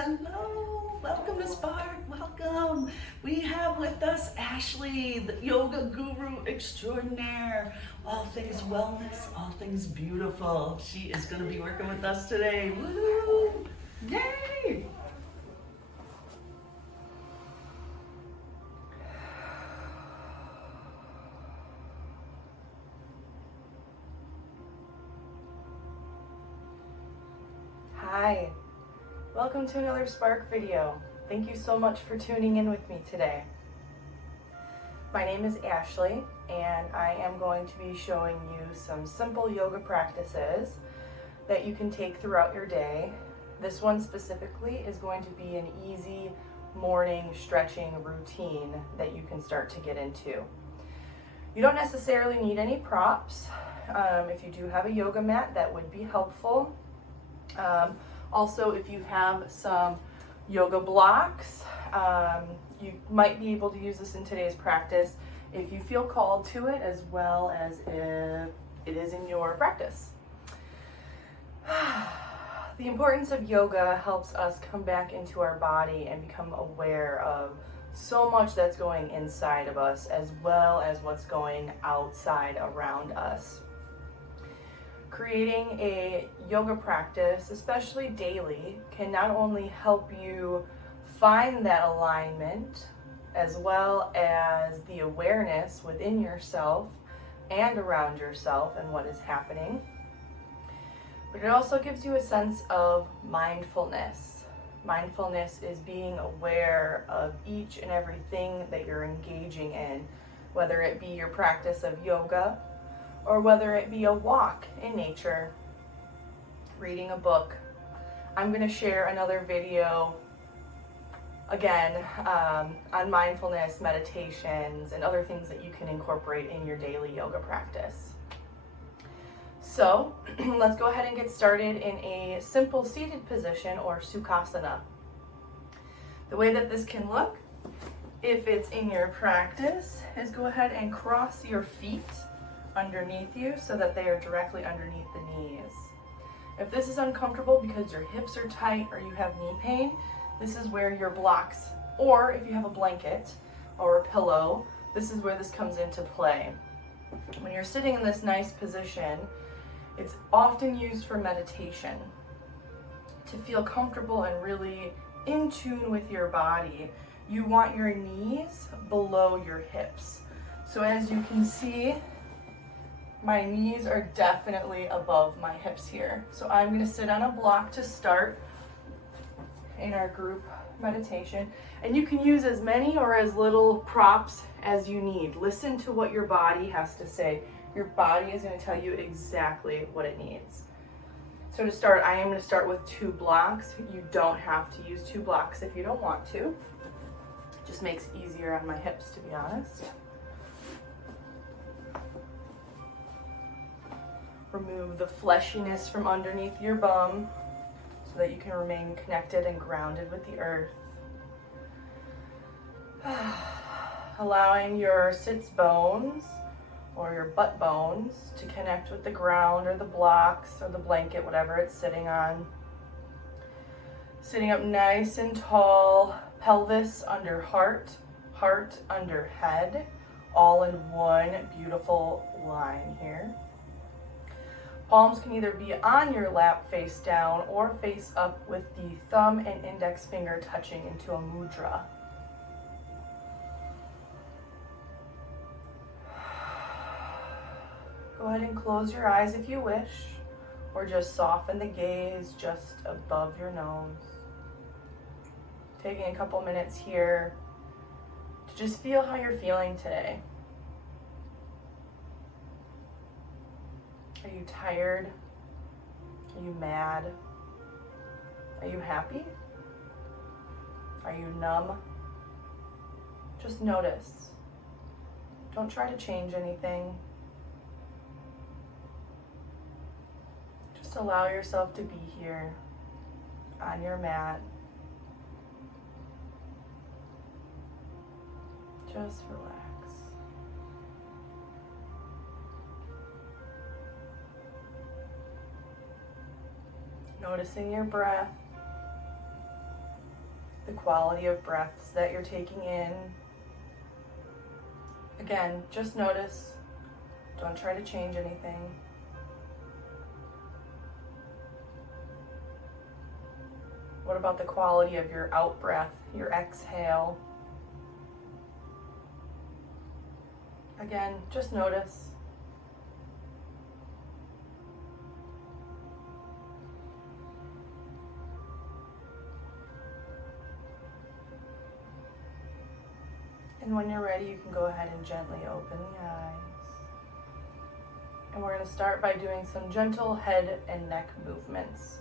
Hello, welcome to Spark, welcome. We have with us Ashley, the yoga guru extraordinaire. All things wellness, all things beautiful. She is going to be working with us today. Woo! Yay! Hi, welcome to another Spark video. Thank you so much for tuning in with me today. My name is Ashley and I am going to be showing you some simple yoga practices that you can take throughout your day. This one specifically is going to be an easy morning stretching routine that you can start to get into. You don't necessarily need any props. If you do have a yoga mat, that would be helpful. Also, if you have some yoga blocks, you might be able to use this in today's practice if you feel called to it, as well as if it is in your practice. The importance of yoga helps us come back into our body and become aware of so much that's going inside of us, as well as what's going outside around us. Creating a yoga practice, especially daily, can not only help you find that alignment, as well as the awareness within yourself and around yourself and what is happening, but it also gives you a sense of mindfulness. Mindfulness is being aware of each and everything that you're engaging in, whether it be your practice of yoga, or whether it be a walk in nature, reading a book. I'm going to share another video again on mindfulness, meditations, and other things that you can incorporate in your daily yoga practice. So let's go ahead and get started in a simple seated position, or Sukhasana. The way that this can look, if it's in your practice, is go ahead and cross your feet underneath you so that they are directly underneath the knees. If this is uncomfortable because your hips are tight or you have knee pain, this is where your blocks, or if you have a blanket or a pillow, this is where this comes into play. When you're sitting in this nice position, it's often used for meditation. To feel comfortable and really in tune with your body, you want your knees below your hips. So as you can see, my knees are definitely above my hips here. So I'm going to sit on a block to start in our group meditation. And you can use as many or as little props as you need. Listen to what your body has to say. Your body is going to tell you exactly what it needs. So to start, I am going to start with 2 blocks. You don't have to use 2 blocks if you don't want to. It just makes it easier on my hips, to be honest. Remove the fleshiness from underneath your bum so that you can remain connected and grounded with the earth. Allowing your sits bones or your butt bones to connect with the ground or the blocks or the blanket, whatever it's sitting on. Sitting up nice and tall, pelvis under heart, heart under head, all in one beautiful line here. Palms can either be on your lap face down or face up with the thumb and index finger touching into a mudra. Go ahead and close your eyes if you wish, or just soften the gaze just above your nose. Taking a couple minutes here to just feel how you're feeling today. Are you tired? Are you mad? Are you happy? Are you numb? Just notice. Don't try to change anything. Just allow yourself to be here on your mat. Just relax. Noticing your breath. the quality of breaths that you're taking in. Again, just notice. Don't try to change anything. What about the quality of your out breath, your exhale? Again, just notice. And when you're ready, you can go ahead and gently open the eyes. And we're going to start by doing some gentle head and neck movements.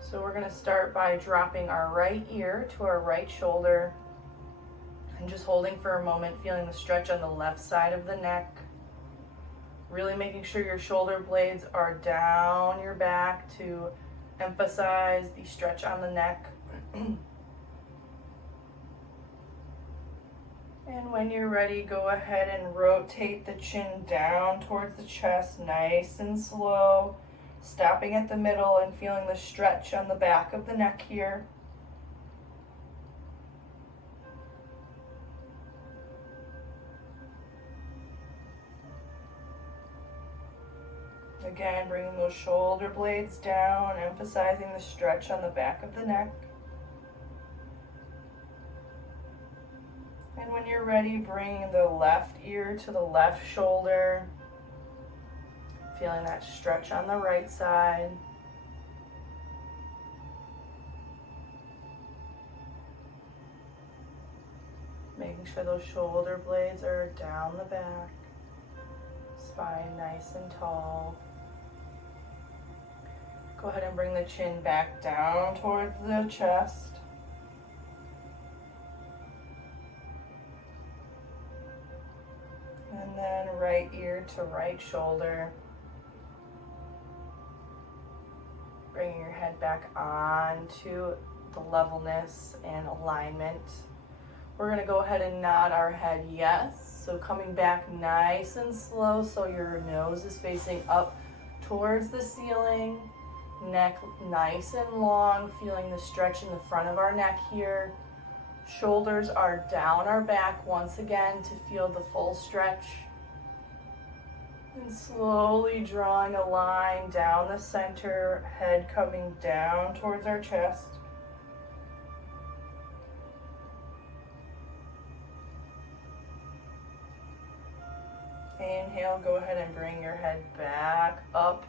So we're going to start by dropping our right ear to our right shoulder and just holding for a moment, feeling the stretch on the left side of the neck. Really making sure your shoulder blades are down your back to emphasize the stretch on the neck. And when you're ready, go ahead and rotate the chin down towards the chest, nice and slow, stopping at the middle and feeling the stretch on the back of the neck here. Again, bringing those shoulder blades down, emphasizing the stretch on the back of the neck. And when you're ready, bring the left ear to the left shoulder, feeling that stretch on the right side. Making sure those shoulder blades are down the back, spine nice and tall. Go ahead and bring the chin back down towards the chest. And then right ear to right shoulder. Bringing your head back on to the levelness and alignment. We're going to go ahead and nod our head yes. So coming back nice and slow so your nose is facing up towards the ceiling. Neck nice and long, feeling the stretch in the front of our neck here. Shoulders are down our back once again to feel the full stretch. And slowly drawing a line down the center, head coming down towards our chest. Inhale, go ahead and bring your head back up,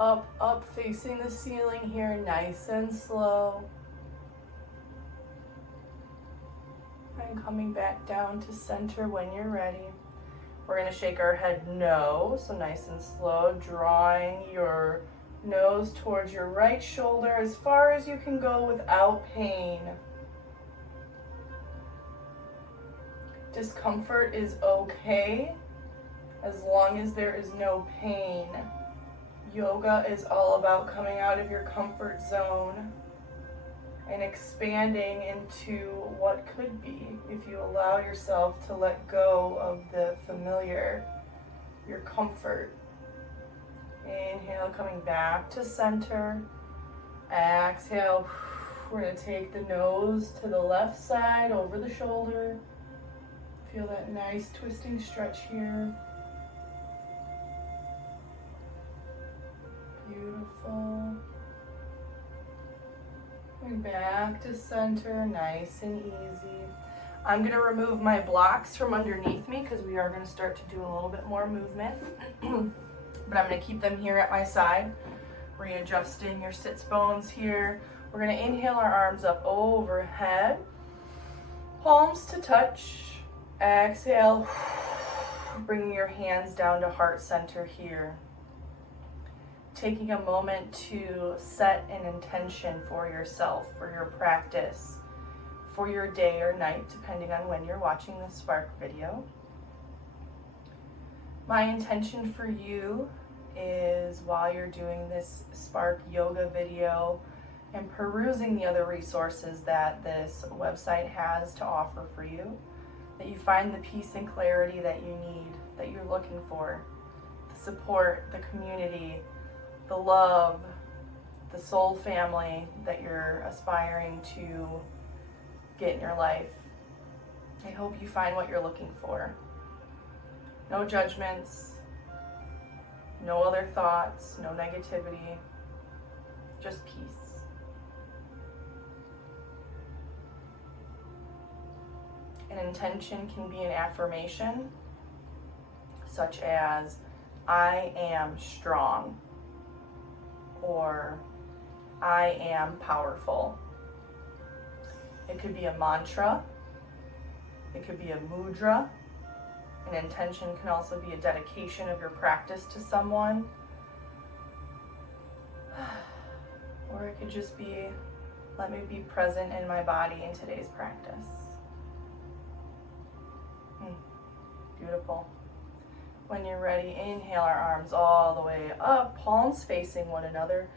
up, up, facing the ceiling here, nice and slow. And coming back down to center when you're ready. We're going to shake our head no, so nice and slow, drawing your nose towards your right shoulder as far as you can go without pain. Discomfort is okay as long as there is no pain. Yoga is all about coming out of your comfort zone and expanding into what could be if you allow yourself to let go of the familiar, your comfort. Inhale, coming back to center. Exhale, we're going to take the nose to the left side over the shoulder. Feel that nice twisting stretch here. Beautiful. And back to center, nice and easy. I'm going to remove my blocks from underneath me because we are going to start to do a little bit more movement. But I'm going to keep them here at my side. Readjusting your sits bones here. We're going to inhale our arms up overhead. Palms to touch. Exhale. Bringing your hands down to heart center here. Taking a moment to set an intention for yourself, for your practice, for your day or night, depending on when you're watching this Spark video. My intention for you is while you're doing this Spark yoga video and perusing the other resources that this website has to offer for you, that you find the peace and clarity that you need, that you're looking for, the support, the community, the love, the soul family that you're aspiring to get in your life. I hope you find what you're looking for. No judgments, no other thoughts, no negativity, just peace. An intention can be an affirmation, such as, I am strong, or I am powerful. It could be a mantra, it could be a mudra. An intention can also be a dedication of your practice to someone. Or it could just be, let me be present in my body in today's practice. Beautiful. When you're ready, inhale our arms all the way up, palms facing one another.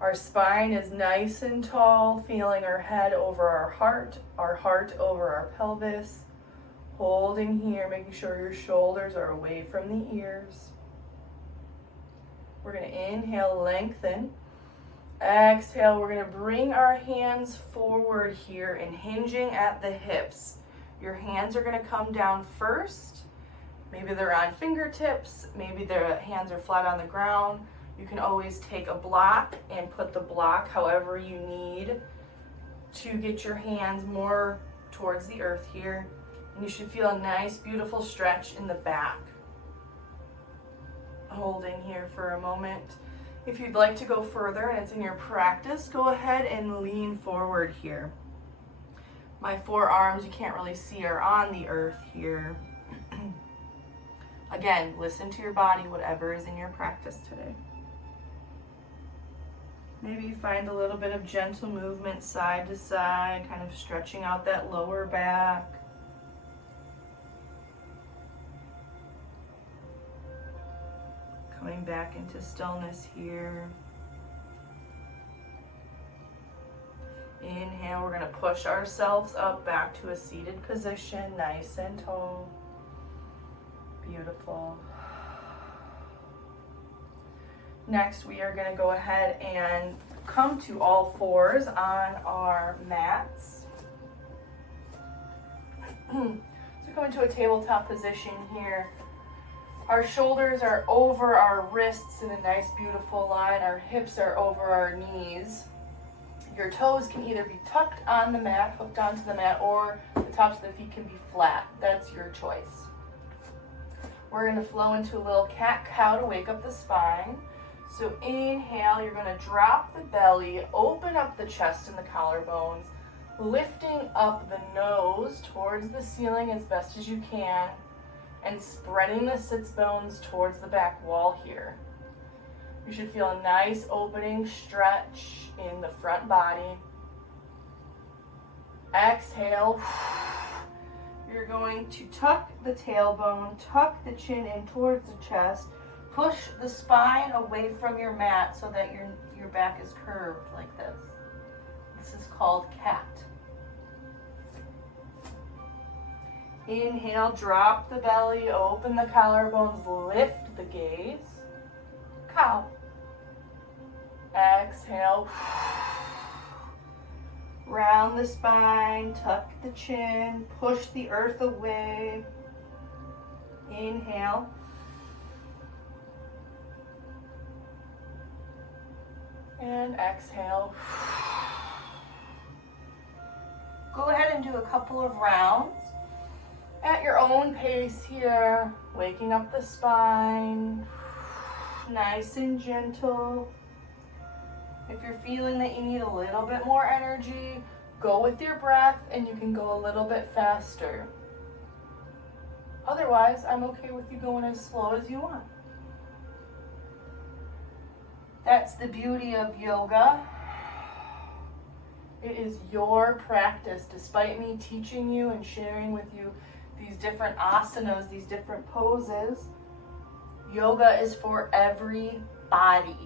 Our spine is nice and tall, feeling our head over our heart over our pelvis. Holding here, making sure your shoulders are away from the ears. We're going to inhale, lengthen. Exhale, we're going to bring our hands forward here and hinging at the hips. Your hands are going to come down first. Maybe they're on fingertips. Maybe their hands are flat on the ground. You can always take a block and put the block however you need to get your hands more towards the earth here. And you should feel a nice, beautiful stretch in the back. Holding here for a moment. If you'd like to go further and it's in your practice, go ahead and lean forward here. My forearms, you can't really see, are on the earth here. Again, listen to your body, whatever is in your practice today. Maybe you find a little bit of gentle movement side to side, kind of stretching out that lower back. Coming back into stillness here. Inhale, we're going to push ourselves up back to a seated position, nice and tall. Beautiful. Next, we are going to go ahead and come to all fours on our mats. So go into a tabletop position here. Our shoulders are over our wrists in a nice, beautiful line. Our hips are over our knees. Your toes can either be tucked on the mat, hooked onto the mat, or the tops of the feet can be flat. That's your choice. We're going to flow into a little cat-cow to wake up the spine. So inhale, you're going to drop the belly, open up the chest and the collarbones, lifting up the nose towards the ceiling as best as you can, and spreading the sits bones towards the back wall here. You should feel a nice opening stretch in the front body. Exhale. You're going to tuck the tailbone, tuck the chin in towards the chest, push the spine away from your mat so that your back is curved like this. This is called cat. Inhale, drop the belly, open the collarbones, lift the gaze. Cow. Exhale. Round the spine, tuck the chin, push the earth away. Inhale. And exhale. Go ahead and do a couple of rounds at your own pace here, waking up the spine, nice and gentle. If you're feeling that you need a little bit more energy, go with your breath and you can go a little bit faster. Otherwise, I'm okay with you going as slow as you want. That's the beauty of yoga. It is your practice. Despite me teaching you and sharing with you these different asanas, these different poses, yoga is for everybody.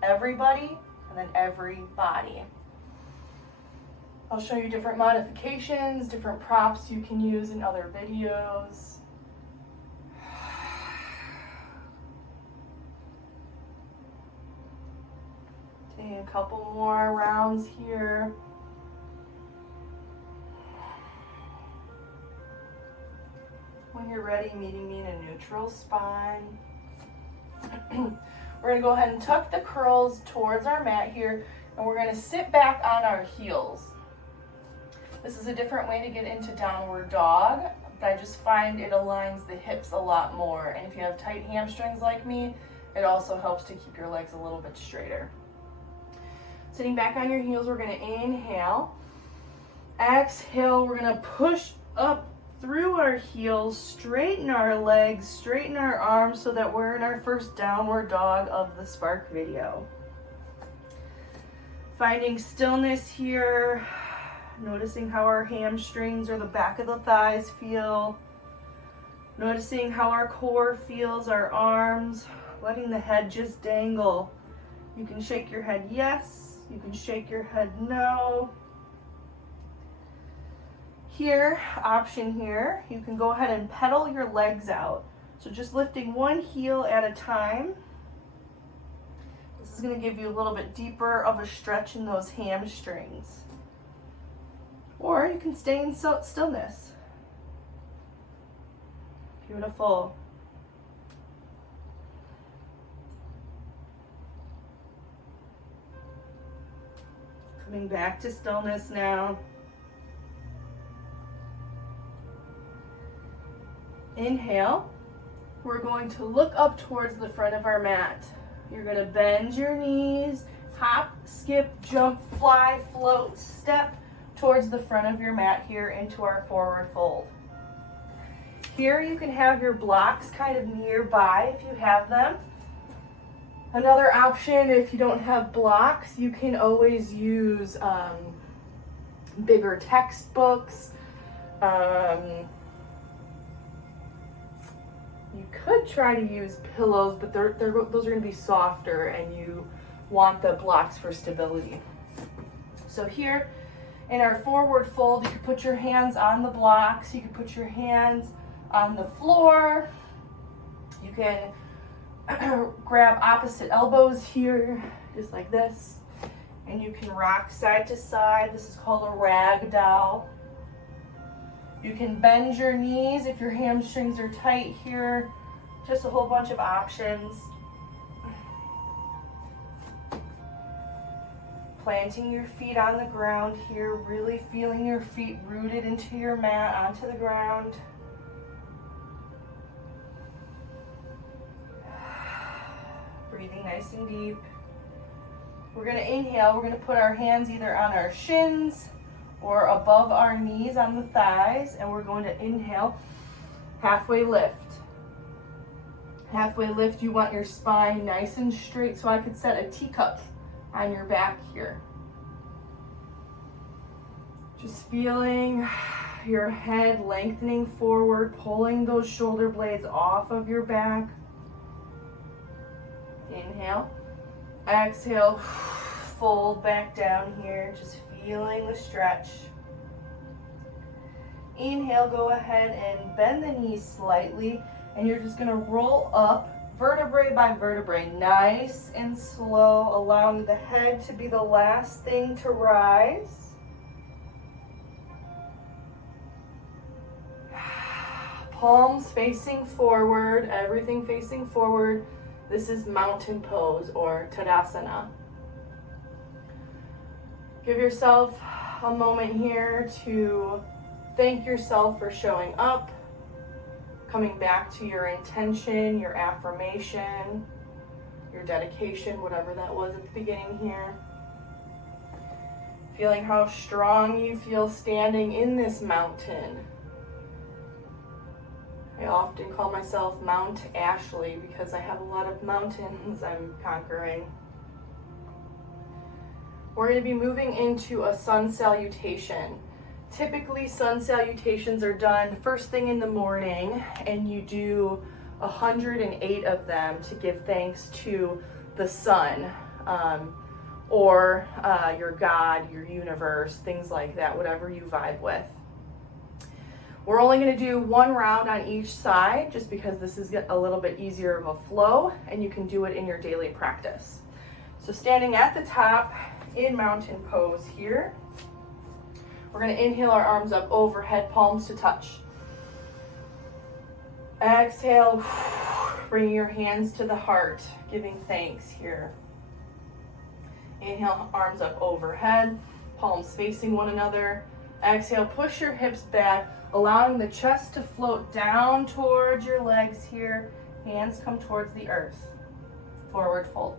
Everybody, and then everybody. I'll show you different modifications, different props you can use in other videos. Taking a couple more rounds here. you're ready, meeting me in a neutral spine. We're going to go ahead and tuck the curls towards our mat here, and we're going to sit back on our heels. This is a different way to get into downward dog, but I just find it aligns the hips a lot more. And if you have tight hamstrings like me, it also helps to keep your legs a little bit straighter. Sitting back on your heels, we're going to inhale. Exhale, we're going to push up through our heels, straighten our legs, straighten our arms so that we're in our first downward dog of the Spark video. Finding stillness here, noticing how our hamstrings or the back of the thighs feel, noticing how our core feels, our arms, letting the head just dangle. You can shake your head yes, you can shake your head no. Here, option here, you can go ahead and pedal your legs out. So just lifting one heel at a time. This is going to give you a little bit deeper of a stretch in those hamstrings. Or you can stay in stillness. Beautiful. Coming back to stillness now. Inhale. We're going to look up towards the front of our mat. You're going to bend your knees, hop, skip, jump, fly, float, step towards the front of your mat here into our forward fold. Here you can have your blocks kind of nearby if you have them. Another option, if you don't have blocks, you can always use bigger textbooks. You could try to use pillows, but those are going to be softer and you want the blocks for stability. So here in our forward fold, you can put your hands on the blocks, you can put your hands on the floor, you can grab opposite elbows here, just like this, and you can rock side to side. This is called a ragdoll. You can bend your knees if your hamstrings are tight here. Just a whole bunch of options. Planting your feet on the ground here, really feeling your feet rooted into your mat, onto the ground. Breathing nice and deep. We're going to inhale. We're going to put our hands either on our shins or above our knees on the thighs, and we're going to inhale, halfway lift. Halfway lift, you want your spine nice and straight, so I could set a teacup on your back here. Just feeling your head lengthening forward, pulling those shoulder blades off of your back. Inhale. Exhale, fold back down here, just feeling the stretch. Inhale, go ahead and bend the knees slightly, and you're just gonna roll up vertebrae by vertebrae, nice and slow, allowing the head to be the last thing to rise. Palms facing forward, everything facing forward. This is mountain pose or Tadasana. Give yourself a moment here to thank yourself for showing up, coming back to your intention, your affirmation, your dedication, whatever that was at the beginning here. Feeling how strong you feel standing in this mountain. I often call myself Mount Ashley because I have a lot of mountains I'm conquering. We're going to be moving into a sun salutation. Typically, sun salutations are done first thing in the morning, and you do 108 of them to give thanks to the sun, or your God, your universe, things like that, whatever you vibe with. We're only going to do one round on each side, just because this is a little bit easier of a flow, and you can do it in your daily practice. So standing at the top in mountain pose here, we're going to inhale our arms up overhead, palms to touch. Exhale, bring your hands to the heart, giving thanks here. Inhale, arms up overhead, palms facing one another. Exhale, push your hips back, allowing the chest to float down towards your legs here. Hands come towards the earth. Forward fold.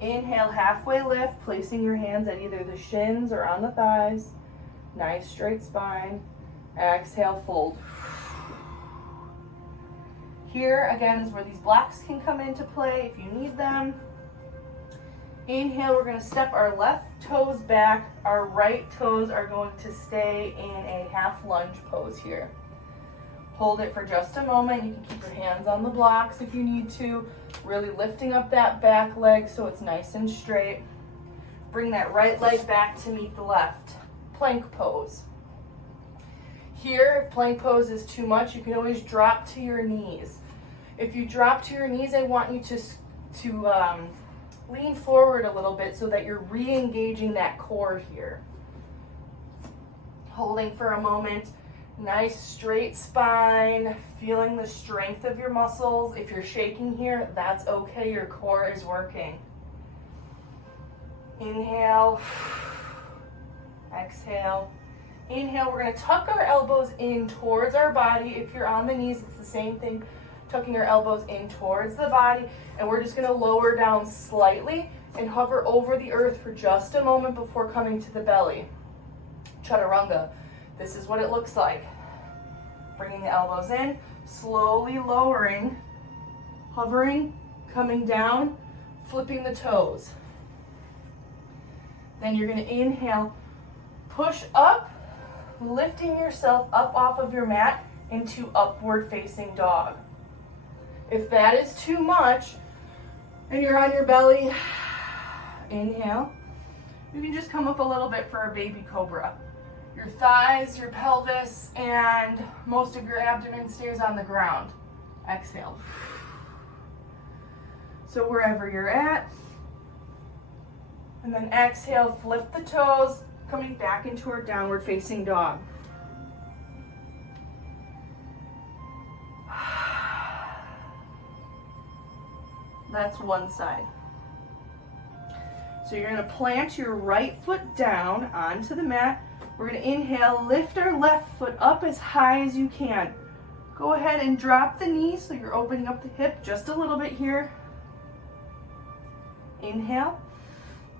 Inhale, halfway lift, placing your hands at either the shins or on the thighs. Nice straight spine. Exhale, fold. Here again is where these blocks can come into play if you need them. Inhale, we're going to step our left toes back. Our right toes are going to stay in a half lunge pose here. Hold it for just a moment. You can keep your hands on the blocks if you need to. Really lifting up that back leg so it's nice and straight. Bring that right leg back to meet the left. Plank pose. Here, if plank pose is too much, you can always drop to your knees. If you drop to your knees, I want you to lean forward a little bit so that you're re-engaging that core here. Holding for a moment. Nice straight spine, feeling the strength of your muscles. If you're shaking here, that's okay, your core is working. Inhale, exhale. Inhale, we're going to tuck our elbows in towards our body. If you're on the knees, it's the same thing, tucking our elbows in towards the body, and we're just going to lower down slightly and hover over the earth for just a moment before coming to the belly. Chaturanga. This is what it looks like. Bringing the elbows in, slowly lowering, hovering, coming down, flipping the toes. Then you're going to inhale, push up, lifting yourself up off of your mat into upward facing dog. If that is too much and you're on your belly, inhale. You can just come up a little bit for a baby cobra. Your thighs, your pelvis, and most of your abdomen stays on the ground. Exhale. So wherever you're at, and then exhale, flip the toes, coming back into our downward facing dog. That's one side. So you're going to plant your right foot down onto the mat. We're going to inhale, lift our left foot up as high as you can. Go ahead and drop the knee so you're opening up the hip just a little bit here. Inhale.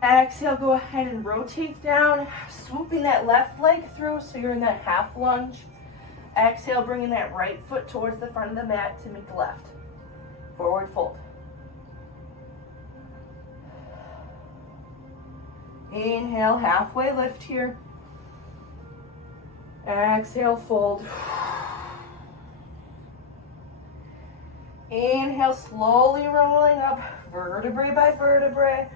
Exhale, go ahead and rotate down, swooping that left leg through so you're in that half lunge. Exhale, bringing that right foot towards the front of the mat to meet the left. Forward fold. Inhale, halfway lift here. Exhale, fold. Inhale, slowly rolling up, vertebrae by vertebrae,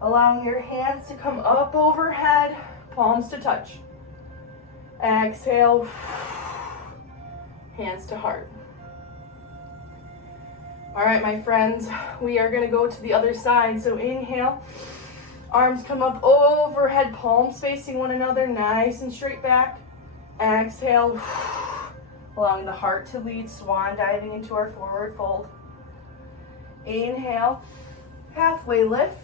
allowing your hands to come up overhead, palms to touch. Exhale, hands to heart. All right, my friends, we are going to go to the other side. So inhale, arms come up overhead, palms facing one another, nice and straight back. Exhale, allowing the heart to lead, swan diving into our forward fold. Inhale, halfway lift.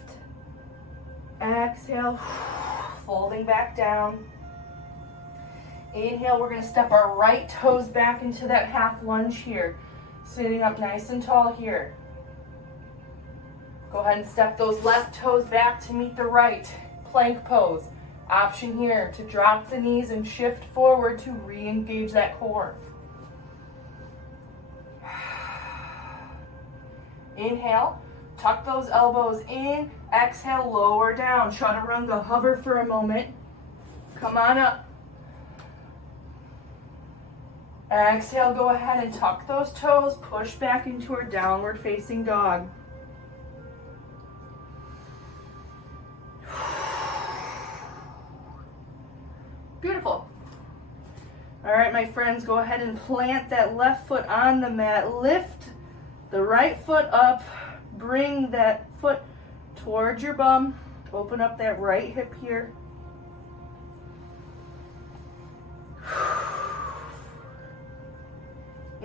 Exhale, folding back down. Inhale, we're going to step our right toes back into that half lunge here. Sitting up nice and tall here. Go ahead and step those left toes back to meet the right. Plank pose. Option here to drop the knees and shift forward to re-engage that core. Inhale, tuck those elbows in. Exhale, lower down. Chaturanga, hover for a moment. Come on up. Exhale, go ahead and tuck those toes. Push back into our downward facing dog. Beautiful. All right, my friends, go ahead and plant that left foot on the mat. Lift the right foot up. Bring that foot towards your bum. Open up that right hip here.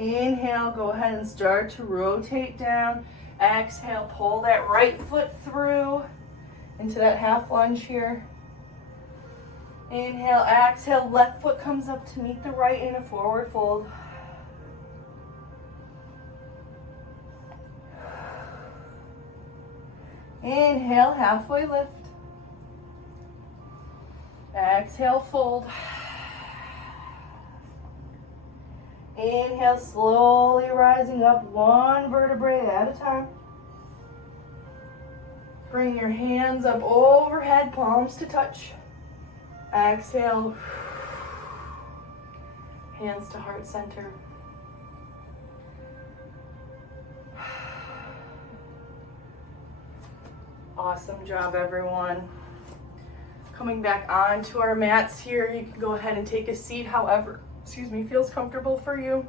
Inhale, go ahead and start to rotate down. Exhale, pull that right foot through into that half lunge here. Inhale, exhale, left foot comes up to meet the right in a forward fold. Inhale, halfway lift. Exhale, fold. Inhale, slowly rising up one vertebrae at a time. Bring your hands up overhead, palms to touch. Exhale, hands to heart center. Awesome job, everyone. Coming back onto our mats here, you can go ahead and take a seat, however, feels comfortable for you.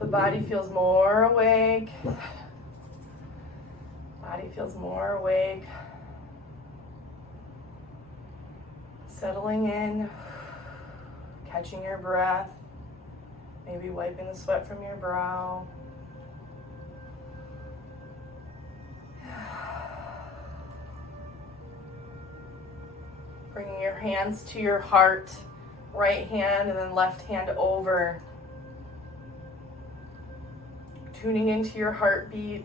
The body feels more awake. Body feels more awake. Settling in, catching your breath, maybe wiping the sweat from your brow. Bringing your hands to your heart, right hand and then left hand over. Tuning into your heartbeat.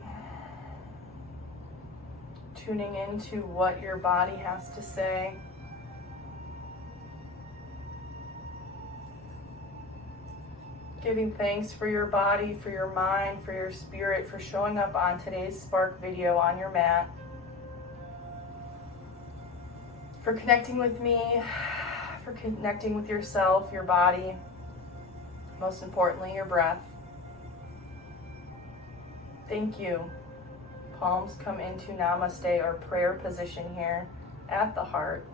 Tuning into what your body has to say. Giving thanks for your body, for your mind, for your spirit, for showing up on today's Spark video on your mat. For connecting with me, for connecting with yourself, your body, most importantly, your breath. Thank you. Palms come into Namaste, or prayer position here at the heart.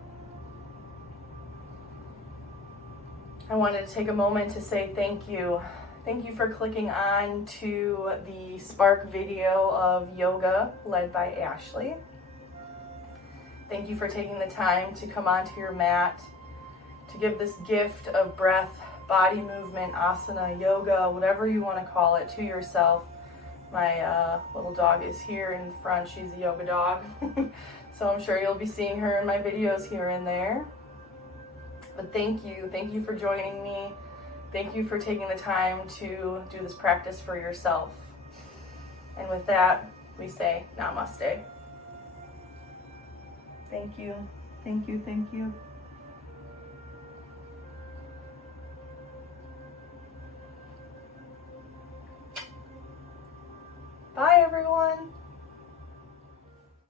I wanted to take a moment to say thank you. Thank you for clicking on to the Spark video of yoga led by Ashley. Thank you for taking the time to come onto your mat, to give this gift of breath, body movement, asana, yoga, whatever you want to call it, to yourself. My little dog is here in front. She's a yoga dog. So I'm sure you'll be seeing her in my videos here and there. But thank you for joining me. Thank you for taking the time to do this practice for yourself. And with that, we say Namaste. Thank you, thank you, thank you. Bye, everyone.